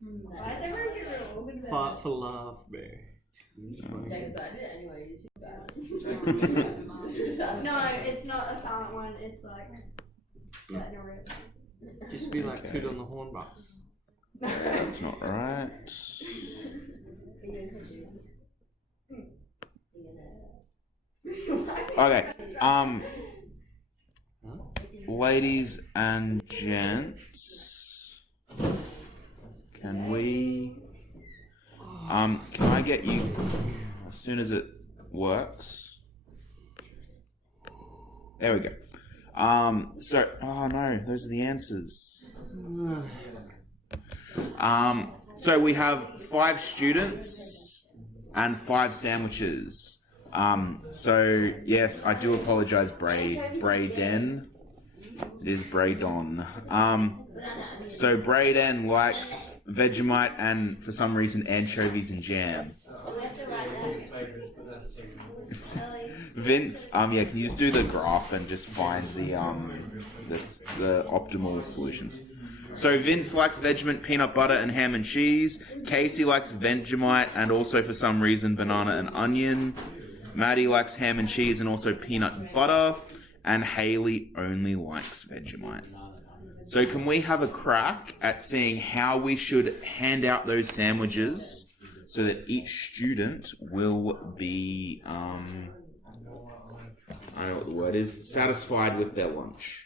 Why does everyone get real awkward there? Fart for laugh, bear. Jacob's I did it anyway. No, it's not a silent one. It's like that in a room. Just be like Okay. toot on the horn box. That's not right. Okay. Ladies and gents, can we? Can I get you as soon as it works? There we go. So, oh no, those are the answers. So we have 5 students and 5 sandwiches. So yes, I do apologize, Brayden. It is Braydon. So Brayden likes Vegemite and for some reason anchovies and jam. Vince, yeah, can you just do the graph and just find the optimal solutions? So Vince likes Vegemite, peanut butter, and ham and cheese. Casey likes Vegemite and also for some reason banana and onion. Maddie likes ham and cheese and also peanut butter. And Haley only likes Vegemite. So can we have a crack at seeing how we should hand out those sandwiches so that each student will be, I don't know what the word is, satisfied with their lunch?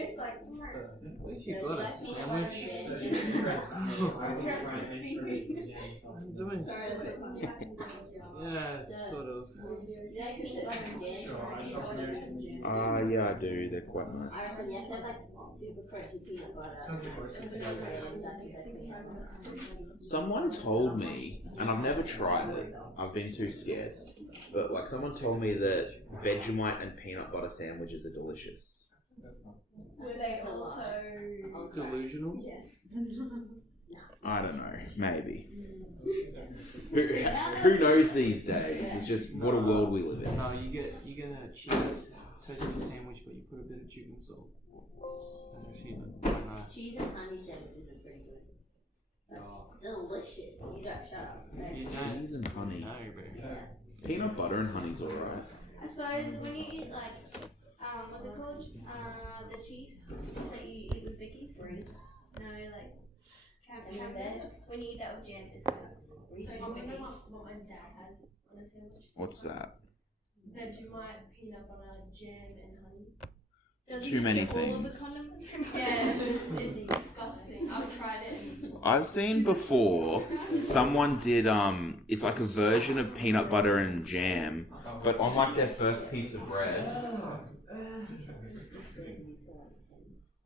It's like You got a sandwich? I'm doing. Yeah, sort of. Yeah, I do. They're quite nice. Someone told me, and I've never tried it, I've been too scared, but like someone told me that Vegemite and peanut butter sandwiches are delicious. were they also Delusional? yes. I don't know, maybe. Who knows these days? It's just what a world we live in. No, you get a cheese toasted sandwich, but you put a bit of chicken salt. That's actually quite nice. Cheese and honey sandwiches are pretty good. Delicious. You don't shut up. You know, Cheese and honey. no, baby. Yeah. Peanut butter and honey's alright. I suppose when you eat like what's it called? The cheese that you eat with Vicky's. No, like camembert. When you eat that with jam, it's kind of so Vicky's. What my dad has on a sandwich. What's that? Vegemite, peanut butter, jam, and honey. It's Does he too just many get all of the things. condiments? Yeah, it's disgusting. I've tried it. I've seen before someone did it's like a version of peanut butter and jam, but on like their first piece of bread.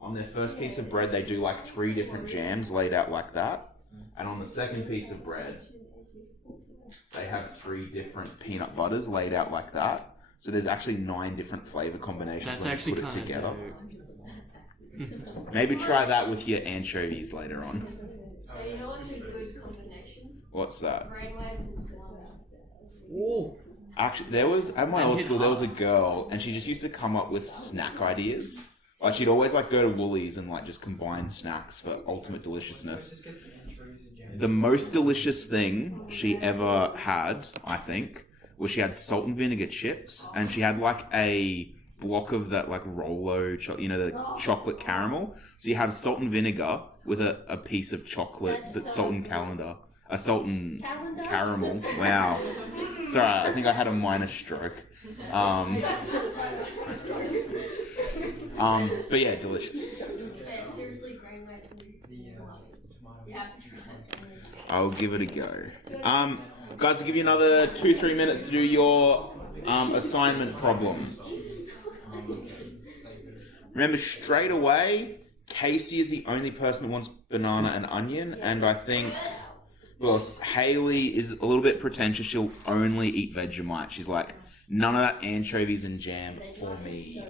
On their first piece of bread they do like 3 different jams laid out like that. And on the second piece of bread they have 3 different peanut butters laid out like that. So there's actually 9 different flavor combinations That's when you actually put it kind together. of Maybe try that with your anchovies later on. So you know what's a good combination? What's that? Brainwaves and salad. Oh, Actually, there was at my And old hit school. There was a hard. girl, and she just used to come up with snack ideas. Like she'd always like go to Woolies and like just combine snacks for ultimate deliciousness. The most delicious thing she ever had, I think, was she had salt and vinegar chips, and she had like a block of that like Rolo, the chocolate caramel. So you have salt and vinegar with a piece of chocolate that's salt and salt and caramel. Wow. Sorry, I think I had a minor stroke. But yeah, delicious. Yeah, seriously, brainwaves and you have to try it. I'll give it a go. Guys, I'll give you another 2-3 minutes to do your assignment problem. Remember, straight away, Casey is the only person that wants banana and onion, and I think, well, Haley is a little bit pretentious. She'll only eat Vegemite. She's like, none of that anchovies and jam for me,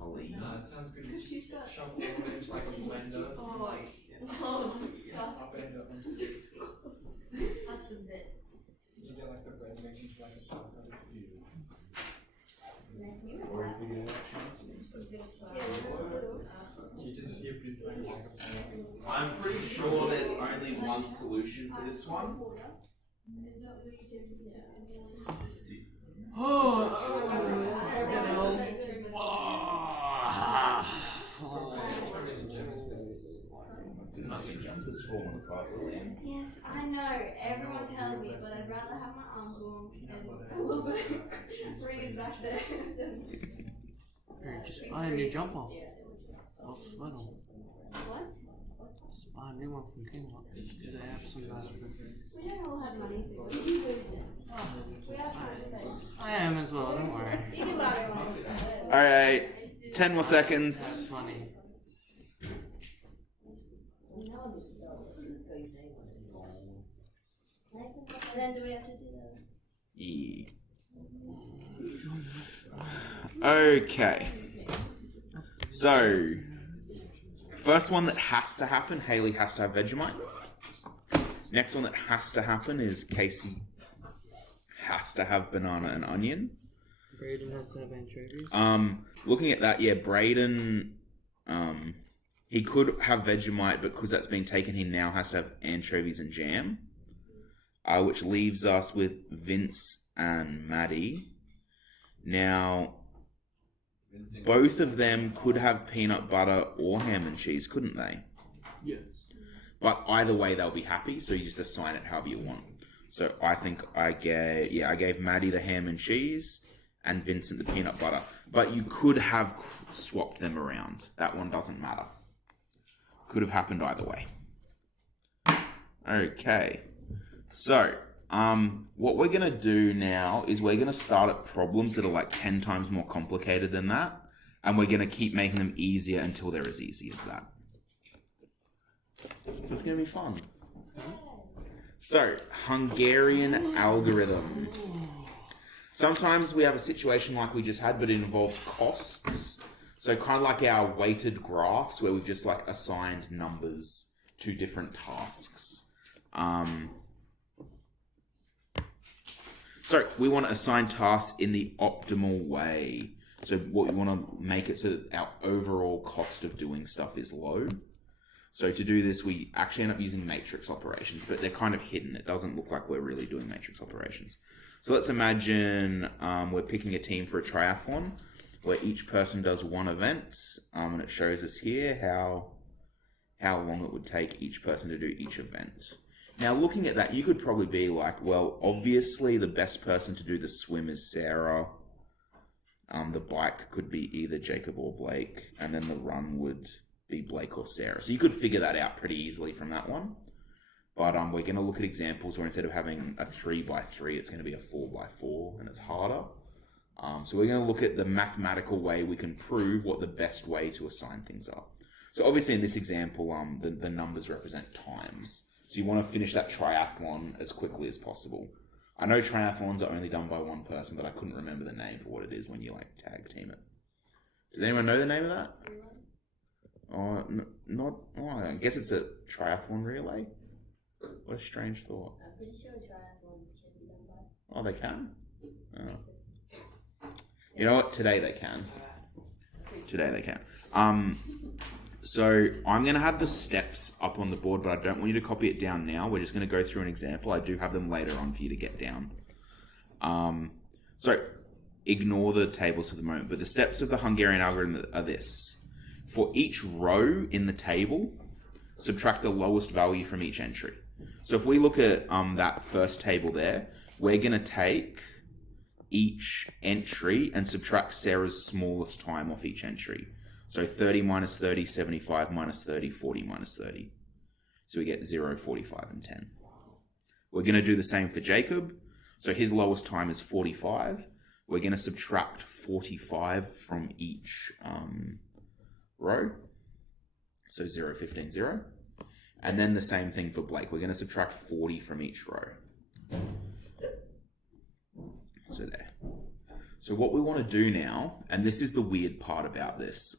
please. No, it sounds good. You just shuffle it into like a blender. Oh, it's so disgusting. Upend it and just That's a bit. you get like the bread mix into like a taco. Or if you get Yeah, just dip it like a blender. I'm pretty sure there's only one solution for this one. Nothing jumpers falling apart, William. Yes, I know. Everyone tells me, but I'd rather have my arms warm and a little bit breeze back there than. Just buy a new jumper. Off metal. What? Just buy a new one from Kmart. Do they have some nice ones? We don't all have money, so we are trying to save. I am as well, don't worry. You can buy one. Alright, 10 more seconds. That's funny. And then do we have to do the... Yeah. Okay. So, first one that has to happen, Haley has to have Vegemite. Next one that has to happen is Casey has to have banana and onion. Braden has to have anchovies. Looking at that, yeah, Braden, he could have Vegemite, but because that's been taken, he now has to have anchovies and jam. Which leaves us with Vince and Maddie. Now, both of them could have peanut butter or ham and cheese, couldn't they? Yes. But either way, they'll be happy, so you just assign it however you want. So I think I gave Maddie the ham and cheese and Vincent the peanut butter. But you could have swapped them around. That one doesn't matter. Could have happened either way. Okay. So, what we're going to do now is we're going to start at problems that are like 10 times more complicated than that. And we're going to keep making them easier until they're as easy as that. So it's going to be fun. So, Hungarian algorithm. Sometimes we have a situation like we just had, but it involves costs. So kind of like our weighted graphs where we've just like assigned numbers to different tasks. So we want to assign tasks in the optimal way. So what we want to make it so that our overall cost of doing stuff is low. So to do this, we actually end up using matrix operations, but they're kind of hidden. It doesn't look like we're really doing matrix operations. So let's imagine we're picking a team for a triathlon where each person does one event, and it shows us here how long it would take each person to do each event. Now, looking at that, you could probably be like, well, obviously the best person to do the swim is Sarah. The bike could be either Jacob or Blake, and then the run would be Blake or Sarah. So you could figure that out pretty easily from that one. But we're going to look at examples where instead of having a 3x3, it's going to be a 4x4, and it's harder. So we're going to look at the mathematical way we can prove what the best way to assign things are. So obviously in this example, the numbers represent times. So you want to finish that triathlon as quickly as possible. I know triathlons are only done by one person, but I couldn't remember the name for what it is when you like tag team it. Does anyone know the name of that? I guess it's a triathlon relay. What a strange thought. I'm pretty sure triathlons can be done by. Oh, they can? Oh. You know what? Today they can. So I'm going to have the steps up on the board, but I don't want you to copy it down now. We're just going to go through an example. I do have them later on for you to get down. So ignore the tables for the moment, but the steps of the Hungarian algorithm are this. For each row in the table, subtract the lowest value from each entry. So if we look at that first table there, we're going to take each entry and subtract Sarah's smallest time off each entry. So 30 minus 30, 75 minus 30, 40 minus 30. So we get 0, 45, and 10. We're going to do the same for Jacob. So his lowest time is 45. We're going to subtract 45 from each row. So 0, 15, 0. And then the same thing for Blake. We're going to subtract 40 from each row. So there. So what we want to do now, and this is the weird part about this,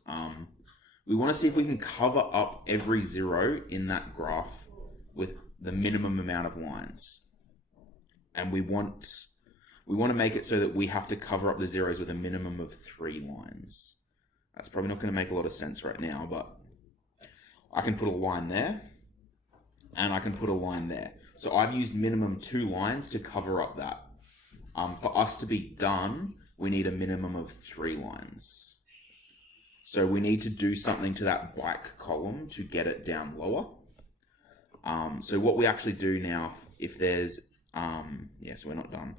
we want to see if we can cover up every zero in that graph with the minimum amount of lines. And we want to make it so that we have to cover up the zeros with a minimum of 3 lines. That's probably not going to make a lot of sense right now, but I can put a line there, and I can put a line there. So I've used minimum 2 lines to cover up that. For us to be done, we need a minimum of 3 lines. So we need to do something to that bike column to get it down lower. So what we actually do now, if there's, so we're not done.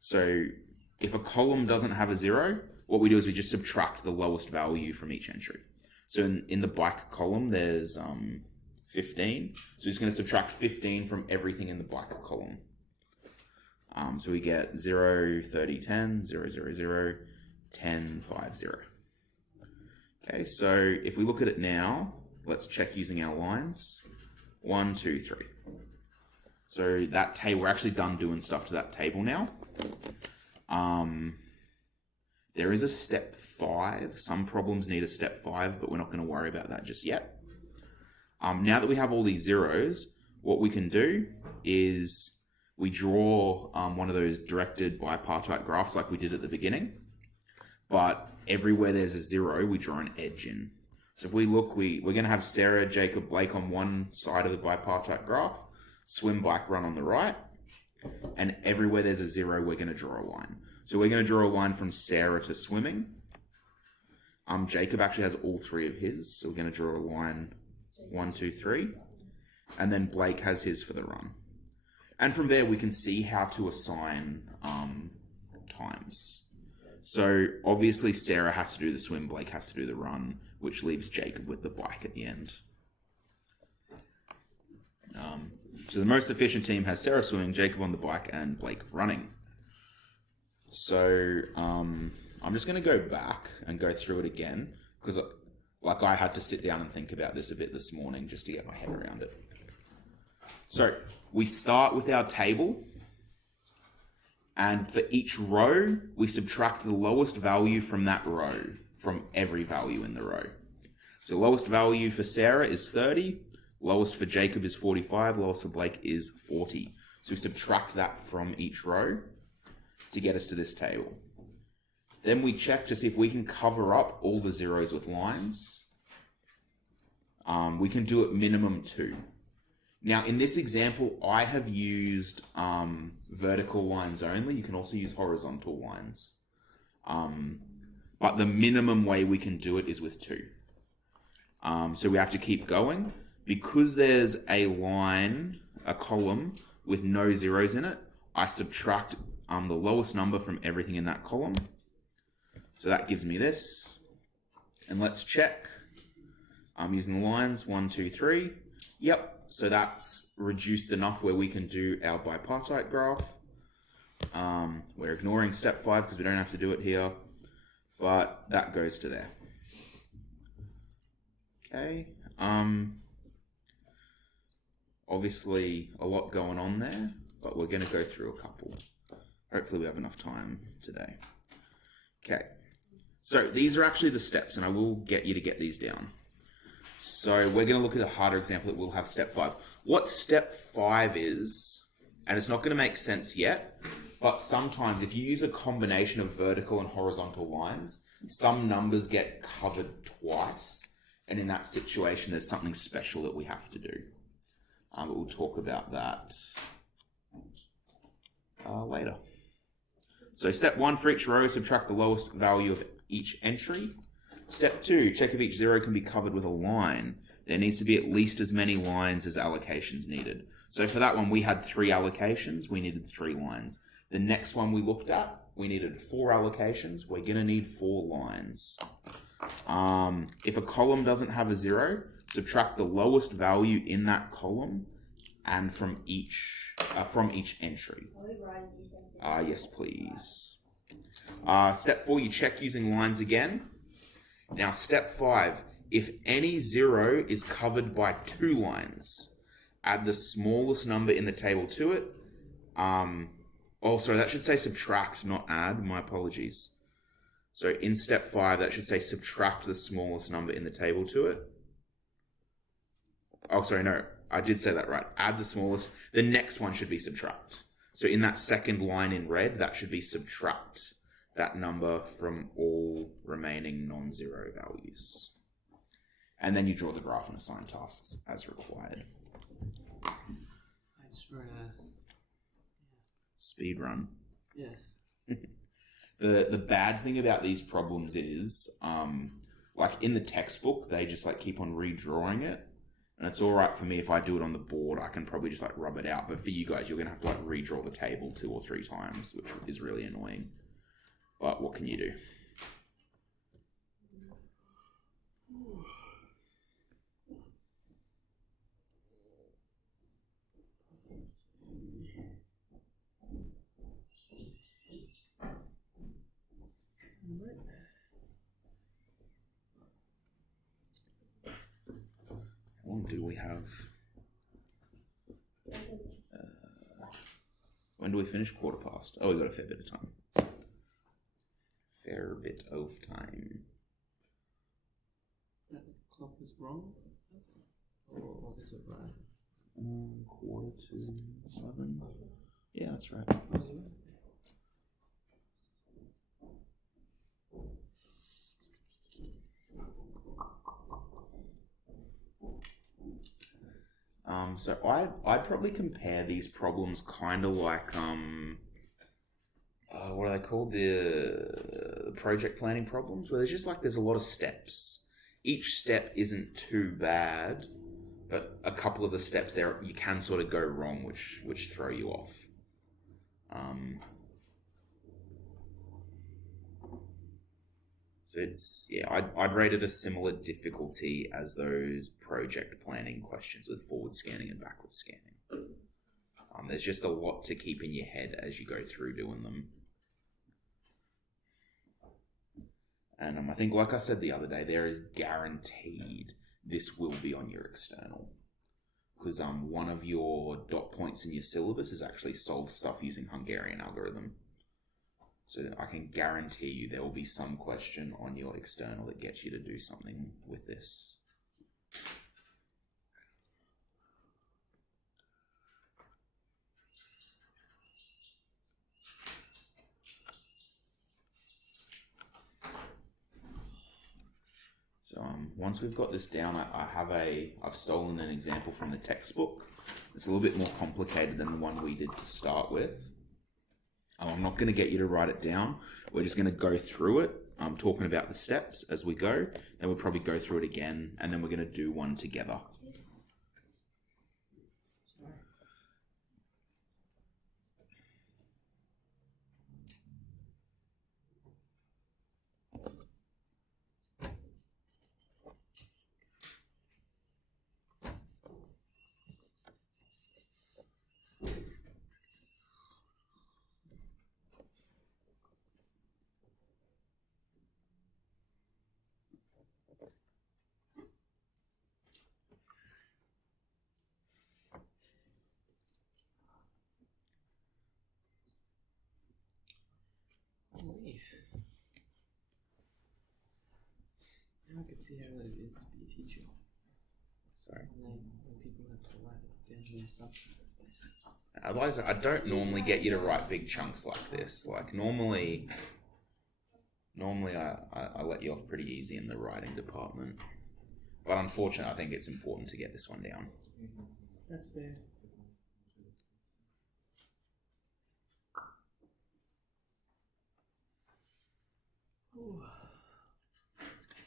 So if a column doesn't have a 0, what we do is we just subtract the lowest value from each entry. So in the bike column, there's 15. So we're just going to subtract 15 from everything in the bike column. So we get 0, 30, 10, 0, 0, 0, 10, 5, 0. Okay, so if we look at it now, let's check using our lines. 1, 2, 3. So that table, we're actually done doing stuff to that table now. There is a step 5. Some problems need a step 5, but we're not going to worry about that just yet. Now that we have all these zeros, what we can do is we draw one of those directed bipartite graphs like we did at the beginning. But everywhere there's a 0, we draw an edge in. So if we look, we're going to have Sarah, Jacob, Blake on one side of the bipartite graph, swim, bike, run on the right. And everywhere there's a 0, we're going to draw a line. So we're going to draw a line from Sarah to swimming. Jacob actually has all 3 of his. So we're going to draw a line 1, 2, 3. And then Blake has his for the run. And from there, we can see how to assign times. So obviously, Sarah has to do the swim, Blake has to do the run, which leaves Jacob with the bike at the end. So the most efficient team has Sarah swimming, Jacob on the bike, and Blake running. So I'm just going to go back and go through it again, because like I had to sit down and think about this a bit this morning just to get my head around it. So we start with our table, and for each row, we subtract the lowest value from that row, from every value in the row. So the lowest value for Sarah is 30, lowest for Jacob is 45, lowest for Blake is 40. So we subtract that from each row to get us to this table. Then we check to see if we can cover up all the zeros with lines. We can do it minimum 2. Now, in this example, I have used vertical lines only. You can also use horizontal lines. But the minimum way we can do it is with 2. So we have to keep going. Because there's a line, a column, with no zeros in it, I subtract the lowest number from everything in that column. So that gives me this. And let's check. I'm using the lines 1, 2, 3. Yep. So that's reduced enough where we can do our bipartite graph. We're ignoring step 5 because we don't have to do it here. But that goes to there. Okay. Obviously a lot going on there, but we're going to go through a couple. Hopefully we have enough time today. Okay. So these are actually the steps, and I will get you to get these down. So we're going to look at a harder example that will have step 5. What step 5 is, and it's not going to make sense yet, but sometimes if you use a combination of vertical and horizontal lines, some numbers get covered twice, and in that situation there's something special that we have to do. But we'll talk about that later. So step 1, for each row, subtract the lowest value of each entry. Step 2, check if each 0 can be covered with a line. There needs to be at least as many lines as allocations needed. So for that one, we had 3 allocations. We needed 3 lines. The next one we looked at, we needed 4 allocations. We're going to need 4 lines. If a column doesn't have a 0, subtract the lowest value in that column and from each entry. Yes, please. Step 4, you check using lines again. Now, step 5, if any 0 is covered by 2 lines, add the smallest number in the table to it. Sorry, that should say subtract, not add. My apologies. So in step 5, that should say subtract the smallest number in the table to it. Oh, sorry, no, I did say that right. Add the smallest. The next one should be subtract. So in that second line in red, that should be subtract that number from all remaining non-zero values. And then you draw the graph and assign tasks as required. I just wrote a Speed run. yeah. The bad thing about these problems is, like in the textbook, they just like keep on redrawing it. And it's all right for me if I do it on the board. I can probably just like rub it out. But for you guys, you're gonna have to like redraw the table 2 or 3 times, which is really annoying. But what can you do? How long do we have? When do we finish? 1:15. Oh, we've got a fair bit of time. Fair bit of time. That clock is wrong? Or is it right? 11:45. Yeah, that's right. Oh, is it right? So I'd probably compare these problems kind of like what are they called, the project planning problems, where there's a lot of steps. Each step isn't too bad, but a couple of the steps there you can sort of go wrong, which throw you off. So I'd rate it a similar difficulty as those project planning questions with forward scanning and backward scanning. There's just a lot to keep in your head as you go through doing them. And I think, like I said the other day, there is guaranteed this will be on your external. Because one of your dot points in your syllabus is actually solve stuff using Hungarian algorithm. So I can guarantee you there will be some question on your external that gets you to do something with this. So once we've got this down, I've stolen an example from the textbook. It's a little bit more complicated than the one we did to start with. I'm not going to get you to write it down. We're just going to go through it, talking about the steps as we go. Then we'll probably go through it again, and then we're going to do one together. Now I can see how it is to be a teacher. Sorry. And then when people have to write it down and stuff. Otherwise, I don't normally get you to write big chunks like this. Like normally I let you off pretty easy in the writing department. But unfortunately, I think it's important to get this one down. That's fair.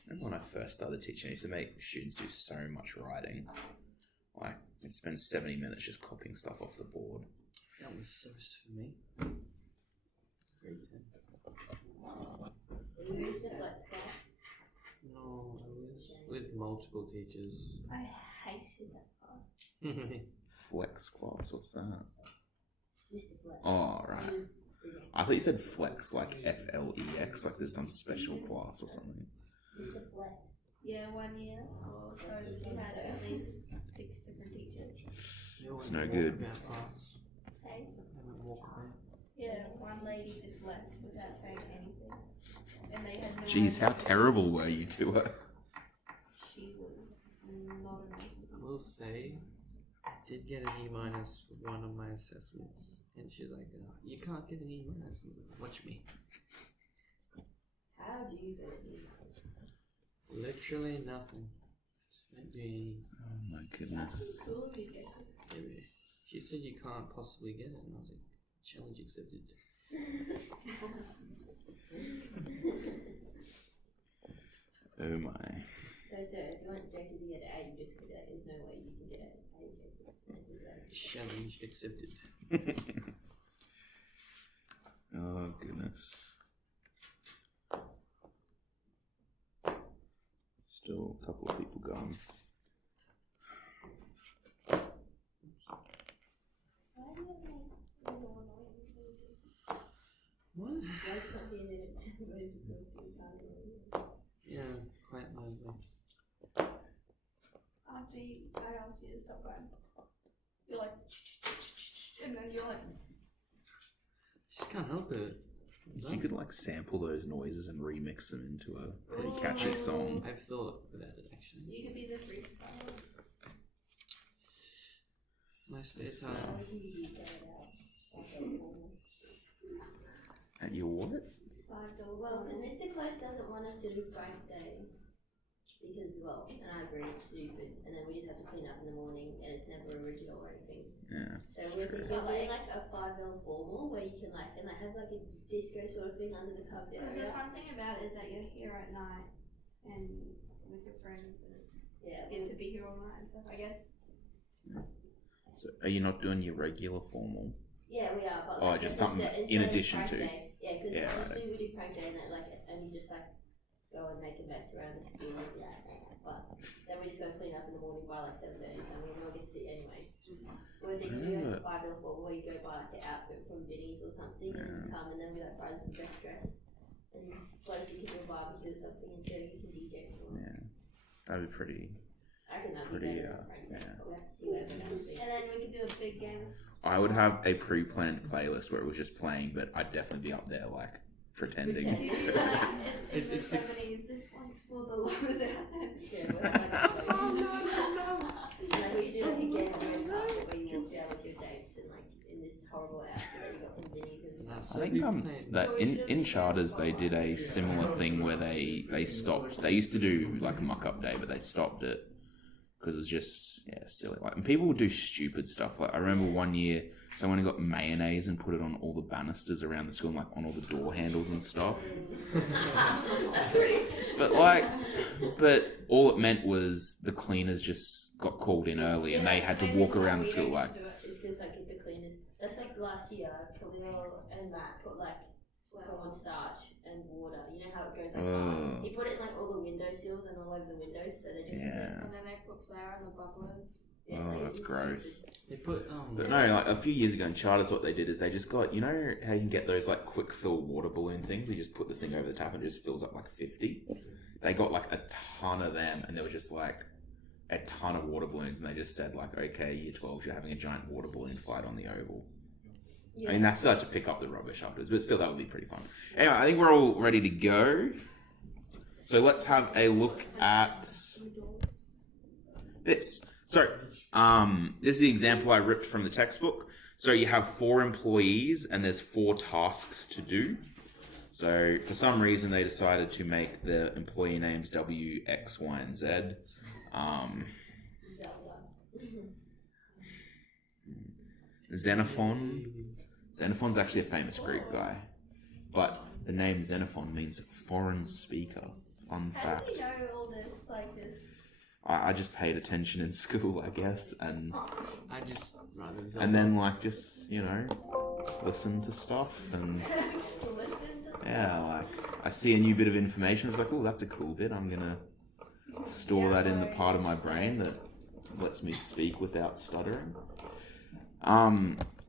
Remember when I first started teaching, I used to make students do so much writing. Like, we'd spend 70 minutes just copying stuff off the board. That was so for me. Grade 10. Who used to flex class? No, I was with multiple teachers. I hated that part. Flex class, what's that? Used to flex. Oh, right. He was- I thought you said flex, like F-L-E-X, like there's some special class or something. Used to flex. Yeah, 1 year or so we had at least 6 different teachers. It's no good. Hey? I went walkabout. Yeah, one lady just left without saying anything. And they had no Jeez, how idea. terrible were you to her? She was not amazing. I will say, I did get an E minus for one of my assessments. And she's like, you can't get an E minus. Watch me. How do you get it? Literally nothing. Oh my goodness. Cool, you get She said you can't possibly get it, and I was like, challenge accepted. Oh my. So, if you want Jacob to get an A, you just could be like, there's no way you can get an A, Jacob. Challenge accepted. Oh goodness. Still a couple of people going. What? Jake's not being there to Yeah, quite lively. After I ask you to stop going, you're like, and then you're like, Just can't help it. You could like sample those noises and remix them into a pretty catchy song. I've thought about it actually. you could be the freestyle. My spare time. At your what? $5. Well, because Mr. Close doesn't want us to do prank day. Because, well, and I agree, it's stupid. And then we just have to clean up in the morning, and it's never original or anything. Yeah. So we're thinking of doing like a $5 formal where you can like, and like have like a disco sort of thing under the covered Because the area. fun thing about it is that you're here at night and with your friends, and it's Yeah. good to be here all night and stuff, I guess. So are you not doing your regular formal? Yeah, we are. But Oh, like, just instead- something instead in of addition prank to. day- Yeah, because Yeah, usually we do prank day and that, like, and you just like go and make a mess around the school. Yeah, but then we just go clean up in the morning by like 7:30, so we know we sit anyway. We're thinking we do like a $5 formal where you go buy like an outfit from Vinnie's or something, and you come and then we like buy some best dress and close you can do a barbecue or something, and so you can DJ for it. Yeah. That'd be pretty. I reckon that'd be Pretty, better than prank day, yeah. but we have to see what everyone else thinks. And then we could do a big games. I would have a pre-planned playlist where it was just playing, but I'd definitely be up there like pretending. Pretend. In the It's the- 70s, this one's for the lovers out there. Yeah, we'll have like a story. Oh no. And like we do like a get away party where you walk down with your dates and like in this horrible outfit that you got from Vinnie's and stuff. I think that in charters they did a similar thing where they stopped. They used to do like a muck-up day, but they stopped it because it was just silly. Like, and people would do stupid stuff. Like I remember one year someone got mayonnaise and put it on all the banisters around the school, and, like on all the door handles and stuff. That's pretty. But all it meant was the cleaners just got called in early, and they had to walk around the school like. It's because like if the cleaners. That's like last year, Khalil and Matt put like cornstarch and water. You know how it goes like Oh. he put it in like all the windowsills and all over the windows, so they just Yeah. And then they put flour in the bubblers. yeah, Oh, like, that's it's gross. stupid. They put But no, like a few years ago in charters, what they did is they just got, you know how you can get those like quick fill water balloon things? We just put the thing over the tap and it just fills up like 50. They got like a ton of them, and there was just like a ton of water balloons, and they just said like, okay, year 12, you're having a giant water balloon fight on the oval. Yeah. I mean, that's such to pick up the rubbish afterwards, but still, that would be pretty fun. Anyway, I think we're all ready to go. So let's have a look at this. So, this is the example I ripped from the textbook. So you have 4 employees, and there's 4 tasks to do. So for some reason, they decided to make the employee names W, X, Y, and Z. Xenophon. Xenophon's actually a famous Greek guy, but the name Xenophon means foreign speaker. Fun How fact. do you know all this? Like just. I just paid attention in school, I guess, and I just rather then like just listen to stuff, and Just listen to stuff. yeah, like I see a new bit of information. I was like, oh, that's a cool bit. I'm gonna store that in the part of my brain that lets me speak without stuttering.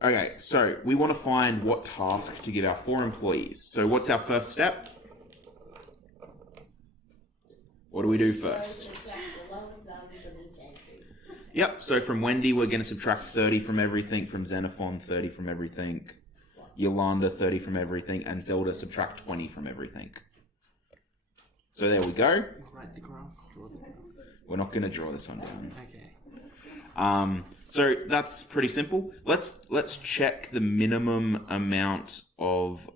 Okay, so we want to find what task to give our 4 employees. So what's our first step? What do we do first? Yep, so from Wendy, we're going to subtract 30 from everything. From Xenophon, 30 from everything. Yolanda, 30 from everything. And Zelda, subtract 20 from everything. So there we go. write the graph, draw the graph. We're not going to draw this one down. Okay. So that's pretty simple. Let's check the minimum amount of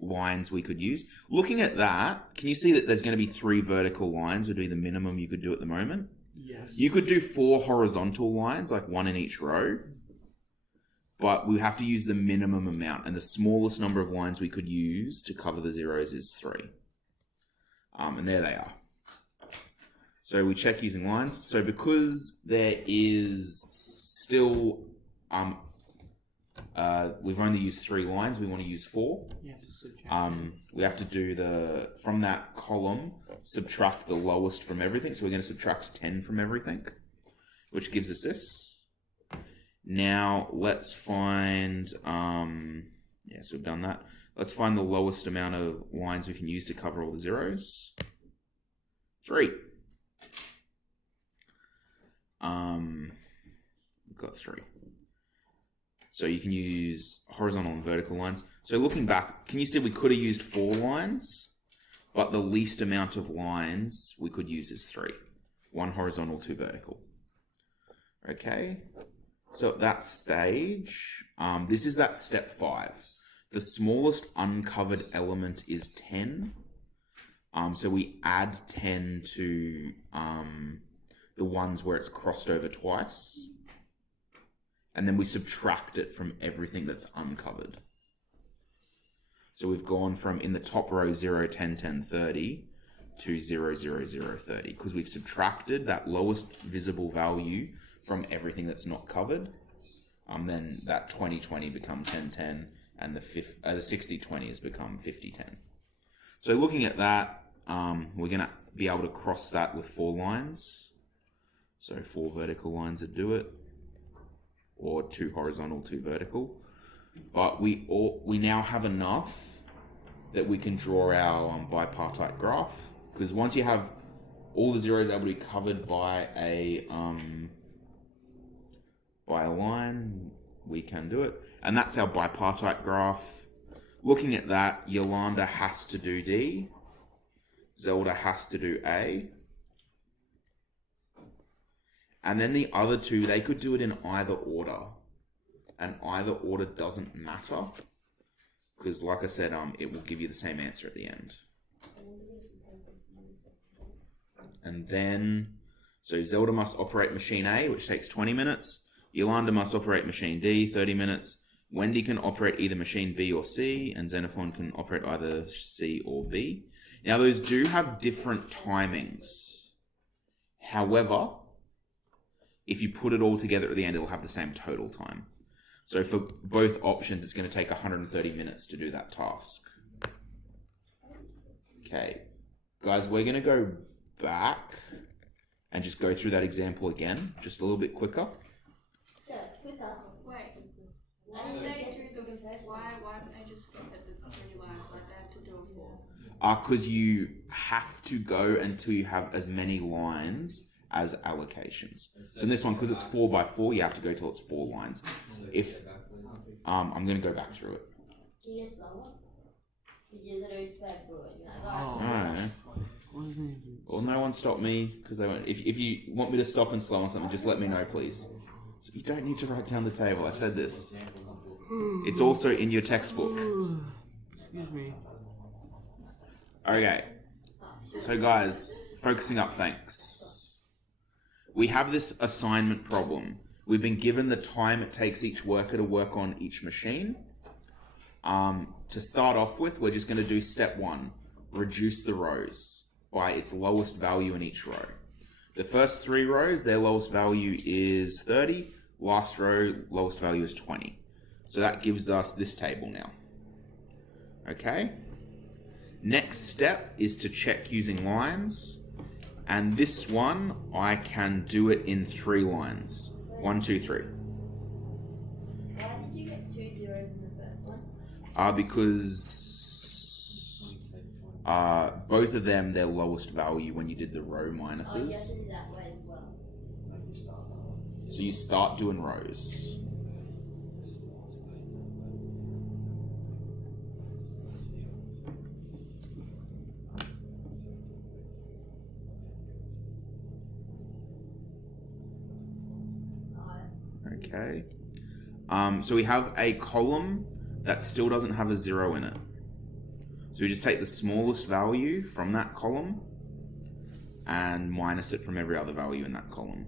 lines we could use. Looking at that, can you see that there's going to be 3 vertical lines would be the minimum you could do at the moment? Yes. You could do 4 horizontal lines, like 1 in each row, but we have to use the minimum amount, and the smallest number of lines we could use to cover the zeros is 3. And there they are. So we check using lines. So because there is still, we've only used 3 lines, we want to use 4. You have to subtract. We have to do from that column, subtract the lowest from everything. So we're going to subtract 10 from everything, which gives us this. Now let's find, yes, we've done that. Let's find the lowest amount of lines we can use to cover all the zeros. 3. We've got 3. So you can use horizontal and vertical lines. So looking back, can you see we could have used 4 lines, but the least amount of lines we could use is 3. 1 horizontal, 2 vertical. Okay. So at that stage, this is that step 5. The smallest uncovered element is 10. So we add 10 to the ones where it's crossed over twice. And then we subtract it from everything that's uncovered. So we've gone from, in the top row, 0, 10, 10, 30 to 0, 0, 0, 30. Because we've subtracted that lowest visible value from everything that's not covered. Then that 20, 20 becomes 10, 10. And the 60, 20 has become 50, 10. So looking at that, we're going to be able to cross that with 4 lines. So 4 vertical lines that do it. Or 2 horizontal, 2 vertical. But we now have enough that we can draw our bipartite graph. Because once you have all the zeros able to be covered by a line, we can do it. And that's our bipartite graph. Looking at that, Yolanda has to do D. Zelda has to do A. And then the other 2, they could do it in either order. And either order doesn't matter. Because like I said, it will give you the same answer at the end. And then, so Zelda must operate machine A, which takes 20 minutes. Yolanda must operate machine D, 30 minutes. Wendy can operate either machine B or C, and Xenophon can operate either C or B. Now, those do have different timings. However, if you put it all together at the end, it'll have the same total time. So for both options, it's going to take 130 minutes to do that task. Okay. Guys, we're going to go back and just go through that example again, just a little bit quicker. So, quicker. Wait. I Why didn't didn't know they do the why don't they just stop at the 3 lines? Like they have to do it 4. Because you have to go until you have as many lines as allocations. So in this one, because it's 4 by 4, you have to go till it's 4 lines. If I'm going to go back through it. Can you just slower? Because you literally sped through it. You're like, Oh. Alright. Well, no one stopped me because I won't. If you want me to stop and slow on something, just let me know, please. So you don't need to write down the table. I said this. It's also in your textbook. Excuse me. Okay. So guys, focusing up, thanks. We have this assignment problem. We've been given the time it takes each worker to work on each machine. To start off with, we're just going to do step 1. Reduce the rows by its lowest value in each row. The first 3 rows, their lowest value is 30. Last row, lowest value is 20. So that gives us this table now. Okay. Next step is to check using lines. And this one, I can do it in 3 lines. 1, 2, 3. why did you get 2 zeros in the first one? Because both of them, their lowest value when you did the row Oh, you have minuses. to do that way as well. So you start doing rows. Okay. So we have a column that still doesn't have a 0 in it. So we just take the smallest value from that column and minus it from every other value in that column.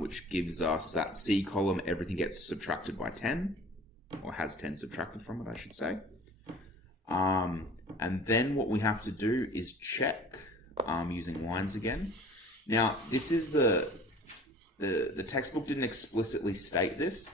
Which gives us that C column, everything gets subtracted by 10, or has 10 subtracted from it, I should say. And then what we have to do is check using lines again. Now, this is the textbook didn't explicitly state this,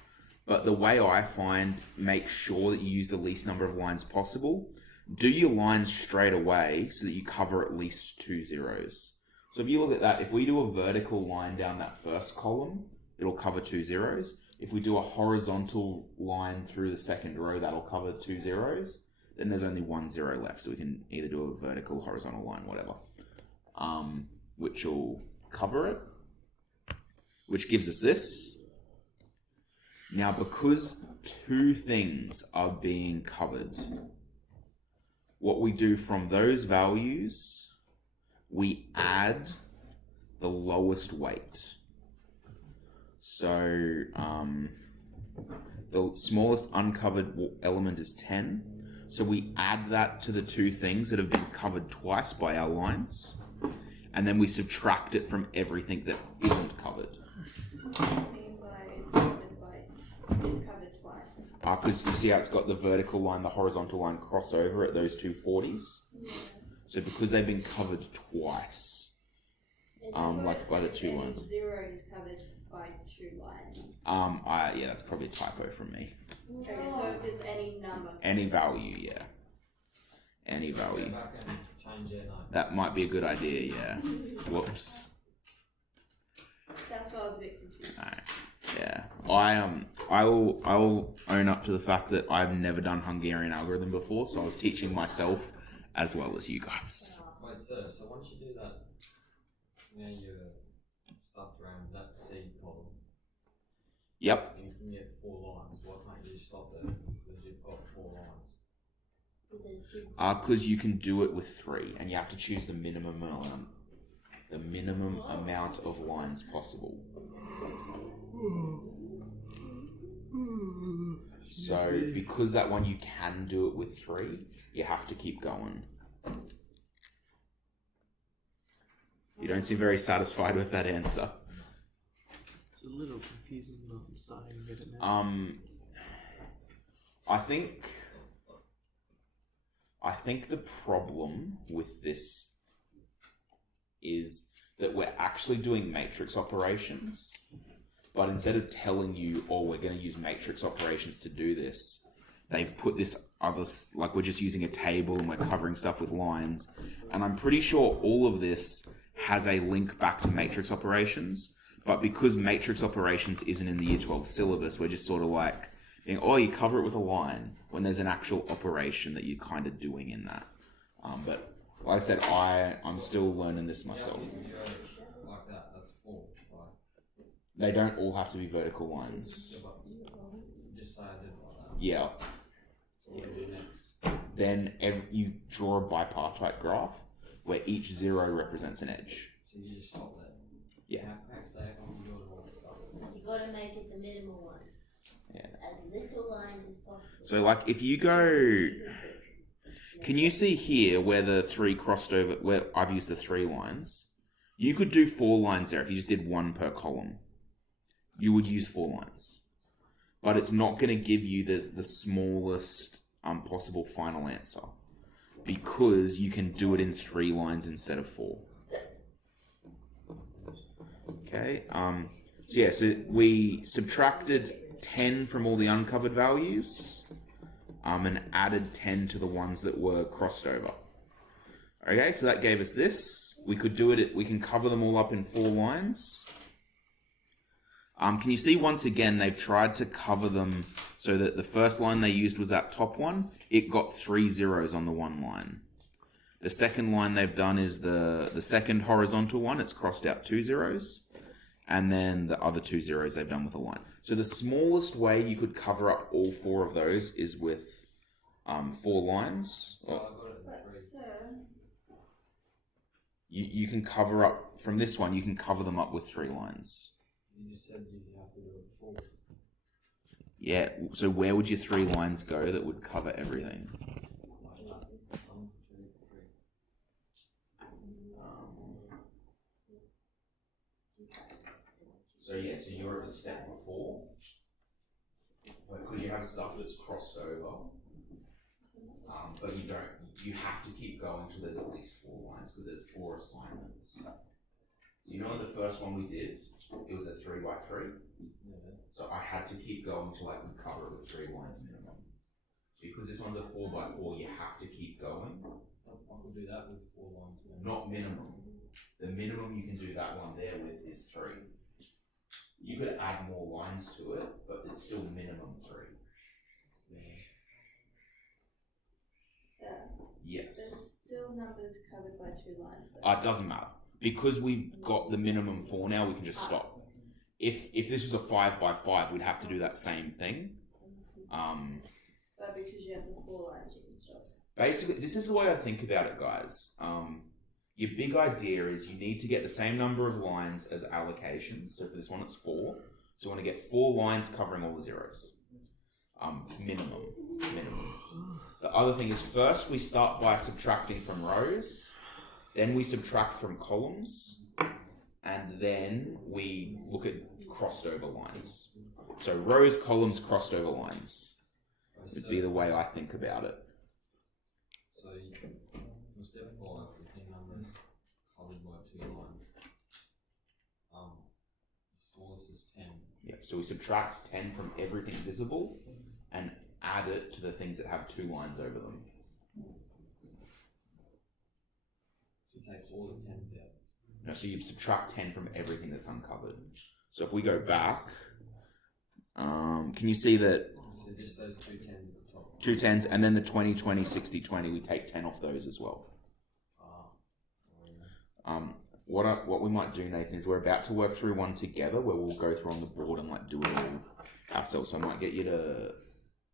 but the way I find, make sure that you use the least number of lines possible. Do your lines straight away so that you cover at least 2 zeros. So if you look at that, if we do a vertical line down that first column, it'll cover 2 zeros. If we do a horizontal line through the second row, that'll cover 2 zeros. Then there's only 1 0 left, so we can either do a vertical, horizontal line, whatever, which will cover it, which gives us this. Now, because 2 things are being covered, what we do from those values, we add the lowest weight. So the smallest uncovered element is 10. So we add that to the 2 things that have been covered twice by our lines. And then we subtract it from everything that isn't covered. What do you mean by it's covered twice? Because you see how it's got the vertical line, the horizontal line cross over at those 2 40s? Yeah. So because they've been covered twice, like by the 2 lines. 0 is covered by 2 lines. Yeah, that's probably a typo from me. Okay, so if it's any number. Any value, yeah. Any value. Go back and change it, like. That might be a good idea, yeah. Whoops. That's why I was a bit confused. Alright. Yeah. I will own up to the fact that I've never done Hungarian algorithm before, so I was teaching myself as well as you guys. Wait, sir, so once you do that, you're stuffed around that C column. Yep. You can get 4 lines. Why can't you stop there? Because you've got 4 lines. Because you can do it with 3, and you have to choose the minimum amount of lines possible. So, because that one you can do it with 3, you have to keep going. You don't seem very satisfied with that answer. It's a little confusing, but I'm starting to get it now. I think the problem with this is that we're actually doing matrix operations, but instead of telling you, oh, we're going to use matrix operations to do this, they've put this other, like we're just using a table and we're covering stuff with lines. And I'm pretty sure all of this has a link back to matrix operations, but because matrix operations isn't in the Year 12 syllabus, we're just sort of like, being, oh, you cover it with a line, when there's an actual operation that you're kind of doing in that. But like I said, I'm still learning this myself. Like that, that's 4. Right? They don't all have to be vertical lines. Yeah, but you just say I did like that. Yeah. So what do you do next? Then you draw a bipartite graph where each 0 represents an edge. So you just stop there. Yeah. You gotta make it the minimal one. Yeah. As little lines as possible. So like if you go, can you see here where the 3 crossed over, where I've used the 3 lines? You could do 4 lines there if you just did 1 per column. You would use 4 lines. But it's not going to give you the smallest possible final answer, because you can do it in 3 lines instead of 4. Okay. So yeah, so we subtracted 10 from all the uncovered values, and added 10 to the ones that were crossed over. Okay, so that gave us this. We could do it, we can cover them all up in 4 lines. Can you see once again, they've tried to cover them so that the first line they used was that top one. It got 3 zeros on the one line. The second line they've done is the second horizontal one. It's crossed out 2 zeros. And then the other 2 zeros they've done with a line. So the smallest way you could cover up all 4 of those is with 4 lines. So I got it in 3. You can cover up, from this one, you can cover them up with 3 lines. You just said you have to do it 4. Yeah, so where would your 3 lines go that would cover everything? Like So yeah, so you're at the step before, because you have stuff that's crossed over, but you have to keep going till there's at least 4 lines, because there's 4 assignments. You know, the first one we did, it was a 3 by 3. Yeah. So I had to keep going till I could cover it with 3 lines minimum. Because this one's a 4 by 4, you have to keep going. I could do that with 4 lines. Not minimum. The minimum you can do that one there with is 3. You could add more lines to it, but it's still minimum 3. Yeah. So Yes. there's still numbers covered by 2 lines. Though. It doesn't matter. Because we've got the minimum 4 now, we can just stop. If this was a 5 by 5, we'd have to do that same thing. But because you have the 4 lines, you can stop. Basically, this is the way I think about it, guys. Your big idea is you need to get the same number of lines as allocations. So for this one, it's 4. So you want to get 4 lines covering all the zeros. Minimum. The other thing is, first we start by subtracting from rows, then we subtract from columns, and then we look at crossed over lines. So rows, columns, crossed over lines would be the way I think about it. So from step 4, the pin number is covered by 2 lines. The smallest is 10. Yep. So we subtract 10 from everything visible and add it to the things that have 2 lines over them. So you take all the 10s out. No, so you subtract 10 from everything that's uncovered. So if we go back, can you see that So just those 2 10s at the top. 2 10s and then the 20, 20, 60, 20, we take 10 off those as well. What we might do, Nathan, is we're about to work through one together where we'll go through on the board and like do it all ourselves. So I might get you to,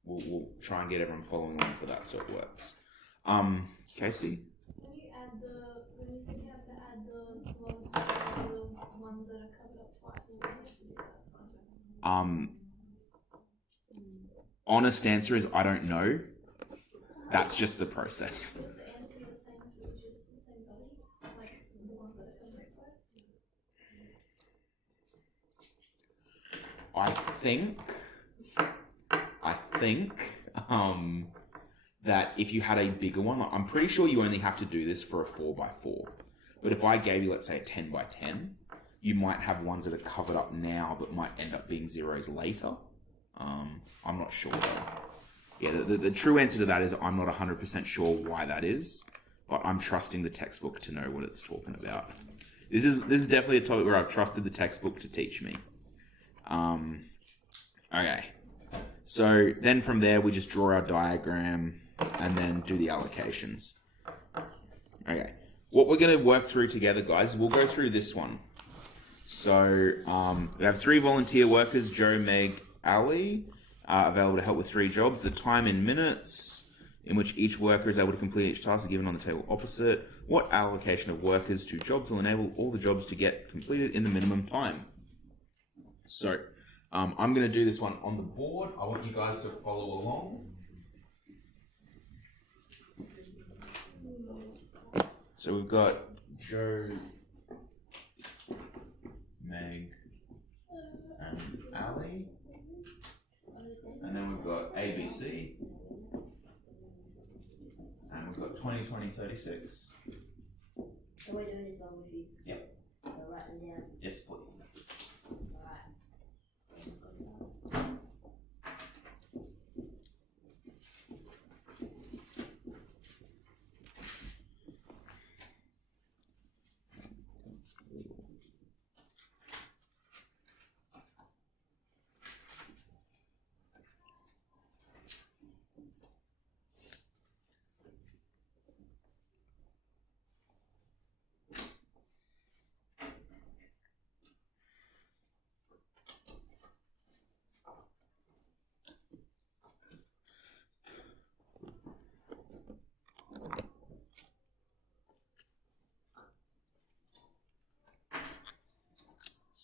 we'll try and get everyone following along for that so it works. Casey? When you said you have to add the ones that are covered up twice, what do you have to do that? Honest answer is I don't know. That's just the process. Would the answer be the same if it was just the same values? Like the ones that are covered up twice? I think that if you had a bigger one, like, I'm pretty sure you only have to do this for a 4 by 4. But if I gave you, let's say, a 10 by 10, you might have ones that are covered up now but might end up being zeros later. I'm not sure though. Yeah, the true answer to that is I'm not 100% sure why that is, but I'm trusting the textbook to know what it's talking about. This is definitely a topic where I've trusted the textbook to teach me. Okay. So then from there, we just draw our diagram and then do the allocations. Okay. What we're going to work through together, guys, we'll go through this one. So we have 3 volunteer workers, Joe, Meg, Ali, available to help with 3 jobs. The time in minutes in which each worker is able to complete each task is given on the table opposite. What allocation of workers to jobs will enable all the jobs to get completed in the minimum time? So I'm going to do this one on the board. I want you guys to follow along. So we've got Joe, Meg, and Ali. And then we've got ABC. And we've got 20, 20, 36. So we're doing this one with you? Yep. So write them down. Yes, please. Alright.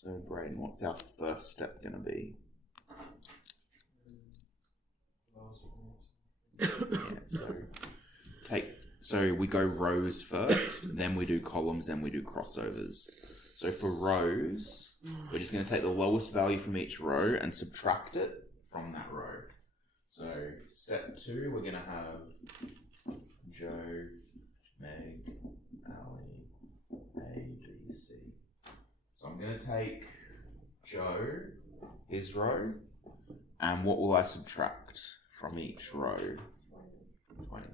So, Braden, what's our first step going to be? So we go rows first, then we do columns, then we do crossovers. So for rows, we're just going to take the lowest value from each row and subtract it from that row. So step 2, we're going to have Joe, Meg, Ali, A, B, C. So I'm going to take Joe, his row, and what will I subtract from each row? 20.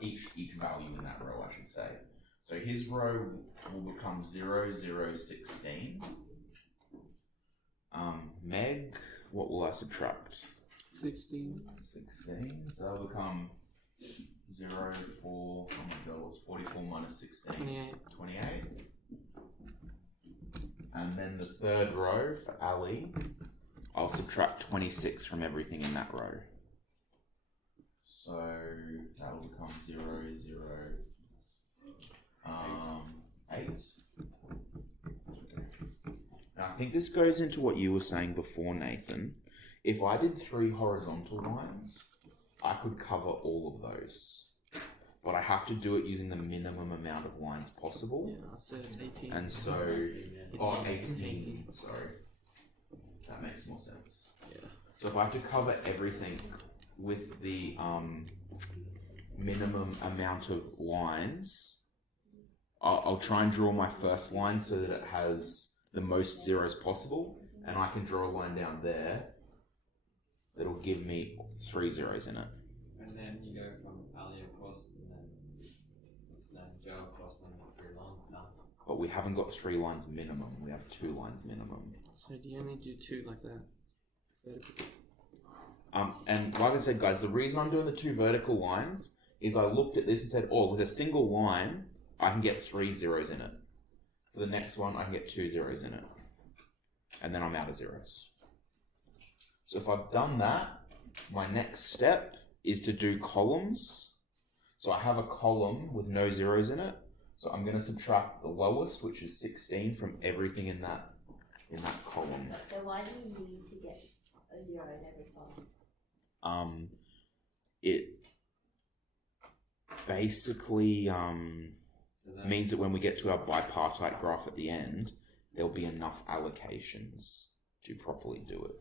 Each value in that row, I should say. So his row will become 0, 0, 16. Meg, what will I subtract? 16. 16. So that'll become 0, 4, oh my god, what's 44 minus 16? 28. 28. And then the third row for Ali, I'll subtract 26 from everything in that row. So that will become 0, 0, 8. Now I think this goes into what you were saying before, Nathan. If I did 3 horizontal lines, I could cover all of those. But I have to do it using the minimum amount of lines possible. Yeah, so it's 18. And so, 18. Sorry. That makes more sense. Yeah. So if I have to cover everything with the minimum amount of lines, I'll try and draw my first line so that it has the most zeros possible, and I can draw a line down there that'll give me 3 zeros in it. And then you go from Ali across, and then Joe across, and then 3 lines done. But we haven't got 3 lines minimum, we have 2 lines minimum. So do you only do 2 like that? Vertical. And like I said, guys, the reason I'm doing the 2 vertical lines is I looked at this and said, oh, with a single line, I can get 3 zeros in it. For the next one, I can get 2 zeros in it. And then I'm out of zeros. So if I've done that, my next step is to do columns. So I have a column with no zeros in it. So I'm going to subtract the lowest, which is 16, from everything in that column. So why do you need to get a 0 in every column? It basically means that when we get to our bipartite graph at the end, there'll be enough allocations to properly do it.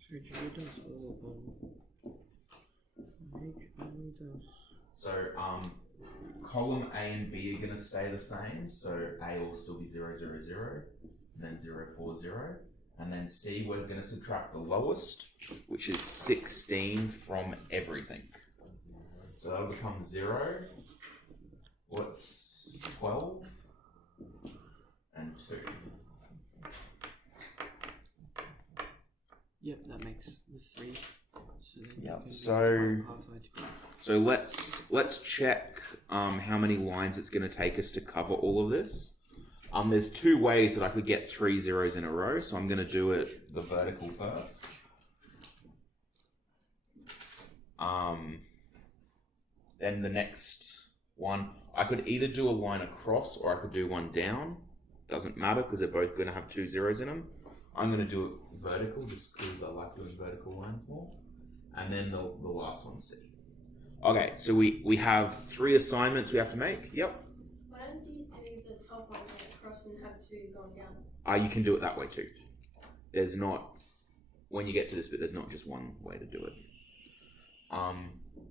So Joe does all of them. Meg only does. So column A and B are going to stay the same. So A will still be 0, 0, 0, and then 0, 4, 0. And then C, we're going to subtract the lowest, which is 16 from everything. So that'll become 0. What's 12? And 2. Yep, that makes the 3. So then Yep. you can So- do bipartite graph. So let's check how many lines it's going to take us to cover all of this. There's 2 ways that I could get 3 zeros in a row, so I'm going to do it the vertical first. Then the next one, I could either do a line across or I could do one down. Doesn't matter because they're both going to have 2 zeros in them. I'm going to do it vertical just because I like doing vertical lines more. And then the last one's C. Okay, so we have 3 assignments we have to make. Yep. Why don't you do the top one across and have 2 going down? You can do it that way too. There's not, when you get to this bit, there's not just one way to do it.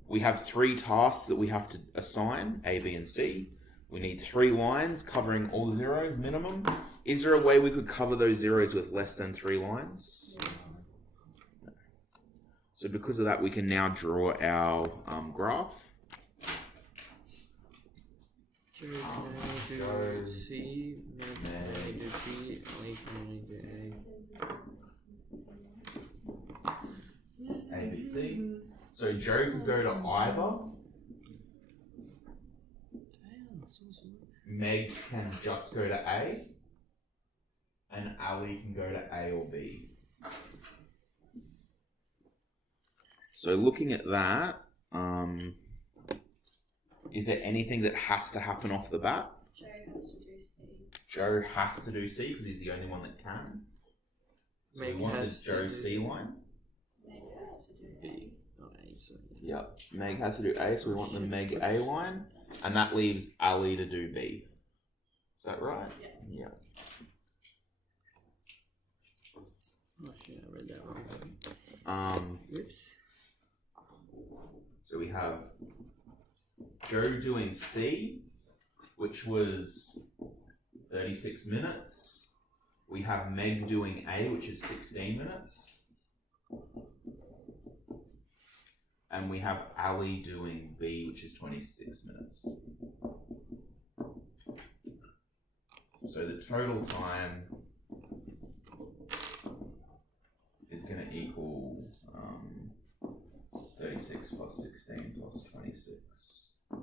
We have 3 tasks that we have to assign, A, B, and C. We need 3 lines covering all the zeros minimum. Is there a way we could cover those zeros with less than 3 lines? No. So because of that, we can now draw our graph. Joe can only do C, Meg can only do B, Ali can only do A. A, B, C. So Joe could go to either. Damn, that's awesome. Meg can just go to A. And Ali can go to A or B. So looking at that, is there anything that has to happen off the bat? Joe has to do C. Joe has to do C because he's the only one that can. So Meg we want has this to Joe do C line. Meg has to do B, not A, So Yep. Meg has to do A, so we want the Meg A line. And that leaves Ali to do B. Is that right? Yeah. oh shit, I read that wrong. Whoops. So we have Joe doing C, which was 36 minutes. We have Meg doing A, which is 16 minutes. And we have Ali doing B, which is 26 minutes. So the total time is going to equal 36 plus 16 plus 26. 3,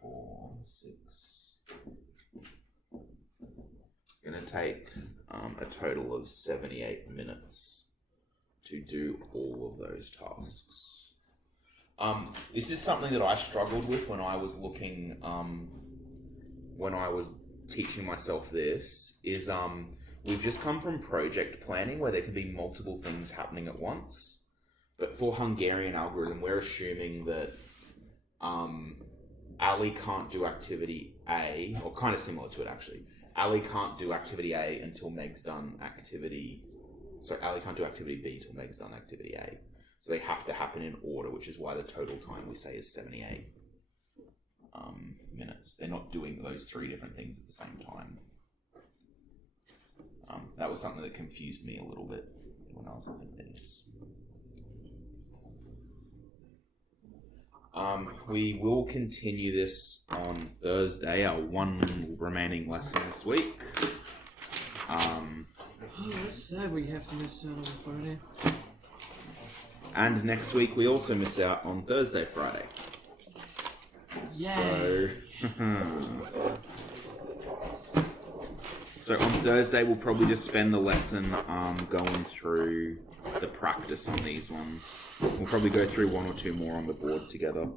4, 6. It's going to take a total of 78 minutes to do all of those tasks. This is something that I struggled with when I was looking, when I was teaching myself this, is we've just come from project planning where there can be multiple things happening at once. But for Hungarian algorithm, we're assuming that Ali can't do activity A, or kind of similar to it actually. Ali can't do activity A until Meg's done activity... So Ali can't do activity B until Meg's done activity A. So they have to happen in order, which is why the total time we say is 78 minutes. They're not doing those three different things at the same time. That was something that confused me a little bit when I was looking at this. We will continue this on Thursday, our one remaining lesson this week. Oh, that's sad we have to miss out on Friday. And next week we also miss out on Thursday, Friday. Yay. So on Thursday we'll probably just spend the lesson going through the practice on these ones. We'll probably go through one or two more on the board together.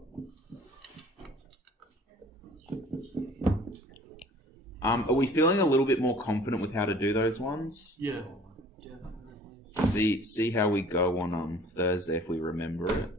Are we feeling a little bit more confident with how to do those ones? Yeah, definitely. See how we go on Thursday if we remember it.